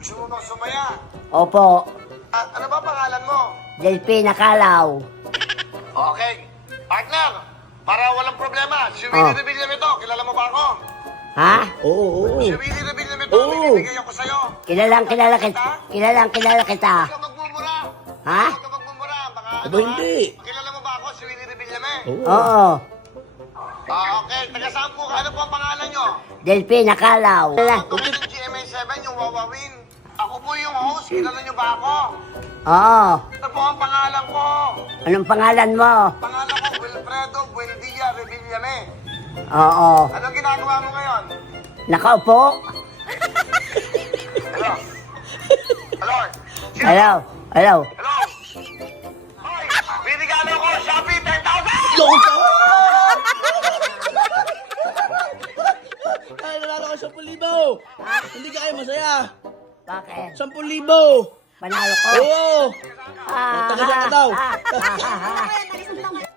Gusto mo bang sumaya? Opo, Ano ba pangalan mo? Delphine Nakalaw. Okay. Partner, para walang problema, si Willie Revilla ito. Kilala mo ba ako? Ha? Oo. Si Willie Revilla ito, Oo. binibigay ako sa'yo. Kilala kita. Kilala kita. Huwag ka magmumura. Ha? Huwag ka magmumura. Baka Aba, hindi. Kilala mo ba ako, si Willie Revilla Oo. Oo, Okay. Taga saan po? Ano po ang pangalan nyo? Delphine Nakalaw. Ito ng GMA7, yung Wawawin. Ako po yung host. Kilala nyo ba ako? Oo, Ito po ang pangalan ko. anong pangalan mo? Pangalan ko, Wilfredo Buendia Revillame. Oo, Anong ginagawa mo ngayon? nakaupo. Hello? Hello? Sino? Hello, hello. Hello? Hoy! Binigalo ko! Shopee 10,000! Loko ka! Ay, nanalo ka 10,000! Hindi ka kayo masaya! Bakit? 10,000! Panalo ko. Oo! Ah, Taga saan ka daw? ah, ah, ah, ah.